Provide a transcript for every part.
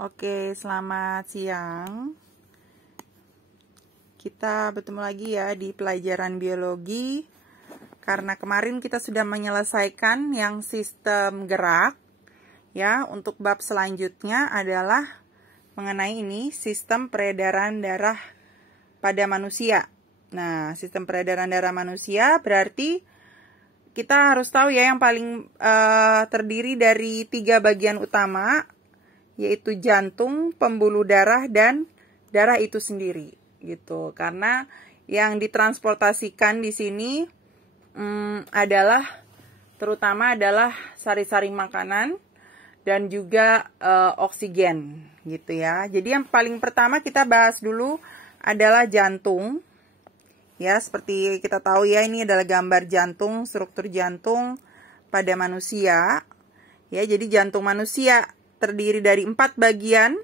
Oke, selamat siang. Kita bertemu lagi ya di pelajaran biologi. Karena kemarin kita sudah menyelesaikan yang sistem gerak. Ya, untuk bab selanjutnya adalah mengenai ini sistem peredaran darah pada manusia. Nah, sistem peredaran darah manusia berarti kita harus tahu ya yang paling terdiri dari 3 bagian utama, yaitu jantung, pembuluh darah, dan darah itu sendiri gitu. Karena yang ditransportasikan di sini adalah terutama adalah sari-sari makanan dan juga oksigen gitu ya. Jadi yang paling pertama kita bahas dulu adalah jantung. Ya, seperti kita tahu ya, ini adalah gambar jantung, struktur jantung pada manusia. Ya, jadi jantung manusia terdiri dari 4 bagian,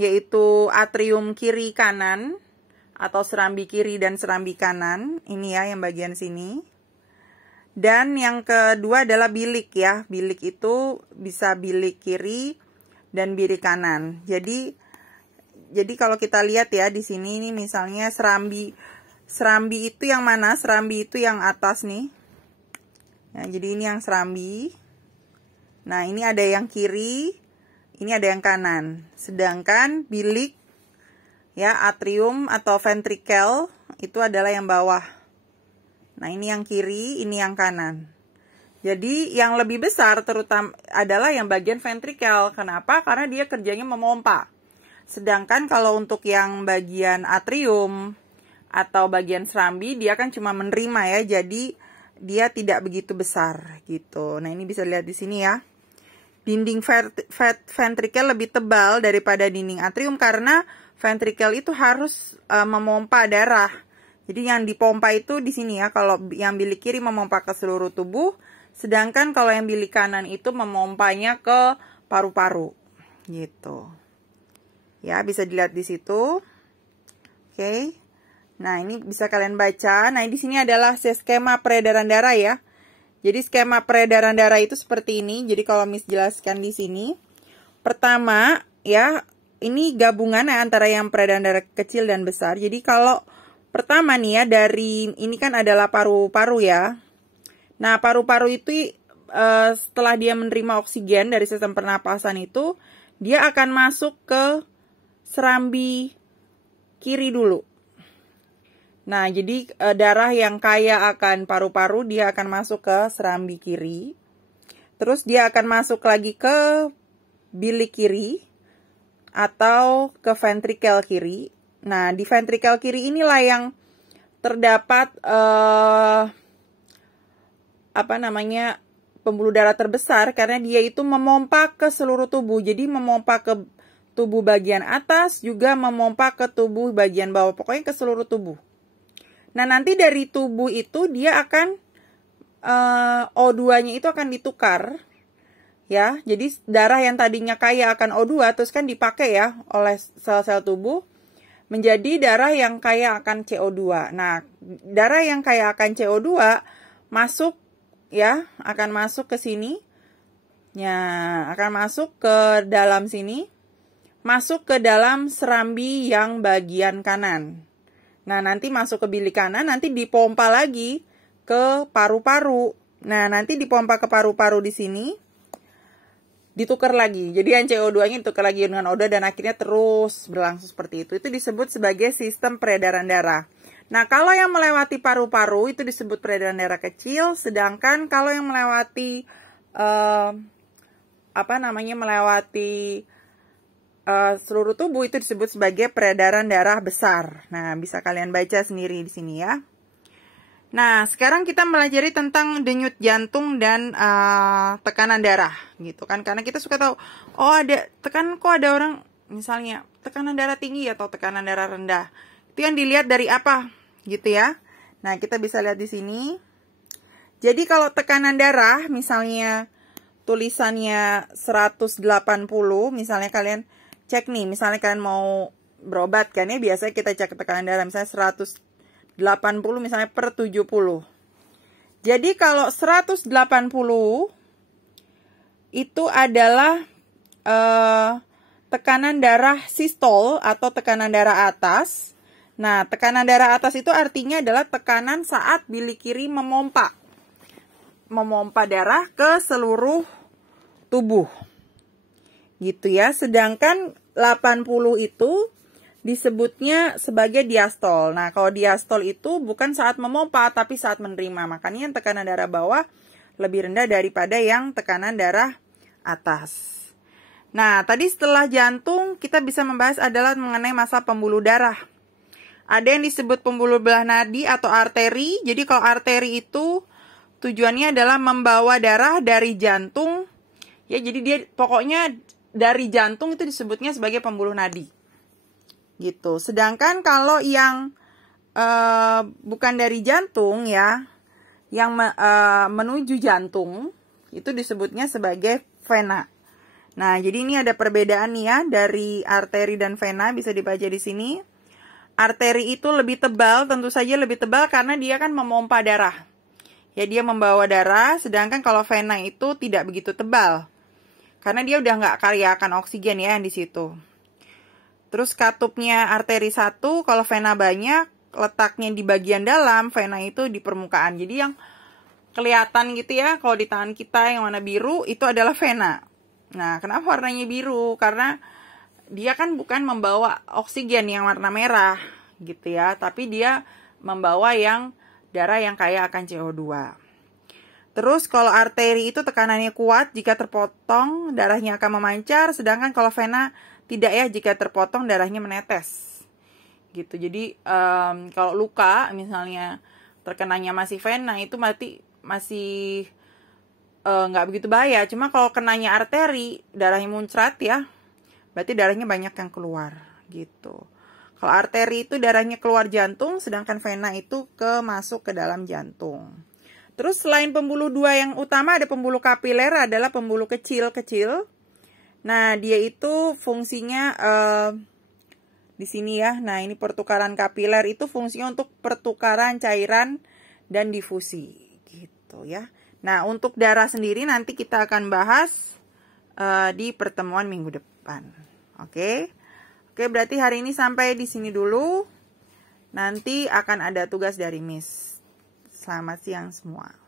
yaitu atrium kiri kanan atau serambi kiri dan serambi kanan. Ini ya yang bagian sini. Dan yang kedua adalah bilik ya. Bilik itu bisa bilik kiri dan bilik kanan. Jadi kalau kita lihat ya di sini ini misalnya serambi itu yang mana? Serambi itu yang atas nih. Nah, jadi ini yang serambi. Nah, ini ada yang kiri, ini ada yang kanan. Sedangkan bilik ya, atrium atau ventricle itu adalah yang bawah. Nah, ini yang kiri, ini yang kanan. Jadi yang lebih besar terutama adalah yang bagian ventricle. Kenapa? Karena dia kerjanya memompa. Sedangkan kalau untuk yang bagian atrium atau bagian serambi, dia kan cuma menerima ya, jadi dia tidak begitu besar gitu. Nah, ini bisa lihat di sini ya. Dinding ventrikel lebih tebal daripada dinding atrium karena ventrikel itu harus memompa darah. Jadi yang dipompa itu di sini ya. Kalau yang bilik kiri memompa ke seluruh tubuh, sedangkan kalau yang bilik kanan itu memompanya ke paru-paru gitu. Ya, bisa dilihat di situ. Oke. Nah, ini bisa kalian baca. Nah, di sini adalah skema peredaran darah ya. Jadi skema peredaran darah itu seperti ini. Jadi kalau Miss jelaskan di sini. Pertama, ya, ini gabungan antara yang peredaran darah kecil dan besar. Jadi kalau pertama nih ya, dari ini kan adalah paru-paru ya. Nah, paru-paru itu setelah dia menerima oksigen dari sistem pernapasan itu, dia akan masuk ke serambi kiri dulu. Nah, jadi darah yang kaya akan paru-paru, dia akan masuk ke serambi kiri. Terus dia akan masuk lagi ke bilik kiri atau ke ventrikel kiri. Nah, di ventrikel kiri inilah yang terdapat pembuluh darah terbesar karena dia itu memompa ke seluruh tubuh. Jadi memompa ke tubuh bagian atas, juga memompa ke tubuh bagian bawah, pokoknya ke seluruh tubuh. Nah, nanti dari tubuh itu dia akan O2-nya itu akan ditukar ya. Jadi darah yang tadinya kaya akan O2 terus kan dipakai ya oleh sel-sel tubuh menjadi darah yang kaya akan CO2. Nah, darah yang kaya akan CO2 masuk ya, akan masuk ke sini. Ya, akan masuk ke dalam sini. Masuk ke dalam serambi yang bagian kanan. Nah, nanti masuk ke bilik kanan, nanti dipompa lagi ke paru-paru. Nah, nanti dipompa ke paru-paru di sini, ditukar lagi. Jadi yang CO2-nya ditukar lagi dengan O2 dan akhirnya terus berlangsung seperti itu. Itu disebut sebagai sistem peredaran darah. Nah, kalau yang melewati paru-paru itu disebut peredaran darah kecil, sedangkan kalau yang melewati melewati seluruh tubuh itu disebut sebagai peredaran darah besar. Nah, bisa kalian baca sendiri di sini ya. Nah, sekarang kita melajari tentang denyut jantung dan tekanan darah gitu kan. Karena kita suka tahu, oh ada kok ada orang misalnya tekanan darah tinggi atau tekanan darah rendah. Itu yang dilihat dari apa gitu ya. Nah, kita bisa lihat di sini. Jadi kalau tekanan darah misalnya tulisannya 180, misalnya kalian cek nih, misalnya kalian mau berobat kan ya, biasanya kita cek tekanan darah misalnya 180 misalnya per 70. Jadi kalau 180 itu adalah tekanan darah sistol atau tekanan darah atas. Nah, tekanan darah atas itu artinya adalah tekanan saat bilik kiri memompa darah ke seluruh tubuh. Gitu ya. Sedangkan 80 itu disebutnya sebagai diastol. Nah, kalau diastol itu bukan saat memompa, tapi saat menerima. Makanya yang tekanan darah bawah lebih rendah daripada yang tekanan darah atas. Nah, tadi setelah jantung, kita bisa membahas adalah mengenai masalah pembuluh darah. Ada yang disebut pembuluh belah nadi atau arteri. Jadi kalau arteri itu tujuannya adalah membawa darah dari jantung. Ya, jadi dia pokoknya dari jantung itu disebutnya sebagai pembuluh nadi. Gitu. Sedangkan kalau yang bukan dari jantung ya, yang menuju jantung itu disebutnya sebagai vena. Nah, jadi ini ada perbedaan nih ya dari arteri dan vena, bisa dibaca di sini. Arteri itu lebih tebal, tentu saja lebih tebal karena dia kan memompa darah. Ya, dia membawa darah, sedangkan kalau vena itu tidak begitu tebal. Karena dia udah nggak kaya akan oksigen ya di situ. Terus katupnya arteri 1, kalau vena banyak, letaknya di bagian dalam, vena itu di permukaan. Jadi yang kelihatan gitu ya, kalau di tangan kita yang warna biru, itu adalah vena. Nah, kenapa warnanya biru? Karena dia kan bukan membawa oksigen yang warna merah gitu ya, tapi dia membawa yang darah yang kaya akan CO2. Terus kalau arteri itu tekanannya kuat, jika terpotong darahnya akan memancar, sedangkan kalau vena tidak ya, jika terpotong darahnya menetes. Gitu. Jadi kalau luka misalnya terkenanya masih vena itu masih nggak begitu bahaya. Cuma kalau kenanya arteri, darahnya muncrat ya, berarti darahnya banyak yang keluar gitu. Kalau arteri itu darahnya keluar jantung, sedangkan vena itu masuk ke dalam jantung. Terus selain pembuluh dua yang utama, ada pembuluh kapiler, adalah pembuluh kecil-kecil. Nah, dia itu fungsinya di sini ya. Nah, ini pertukaran kapiler itu fungsinya untuk pertukaran cairan dan difusi gitu ya. Nah, untuk darah sendiri nanti kita akan bahas di pertemuan minggu depan. Oke. Oke, berarti hari ini sampai di sini dulu. Nanti akan ada tugas dari Miss. Selamat siang semua.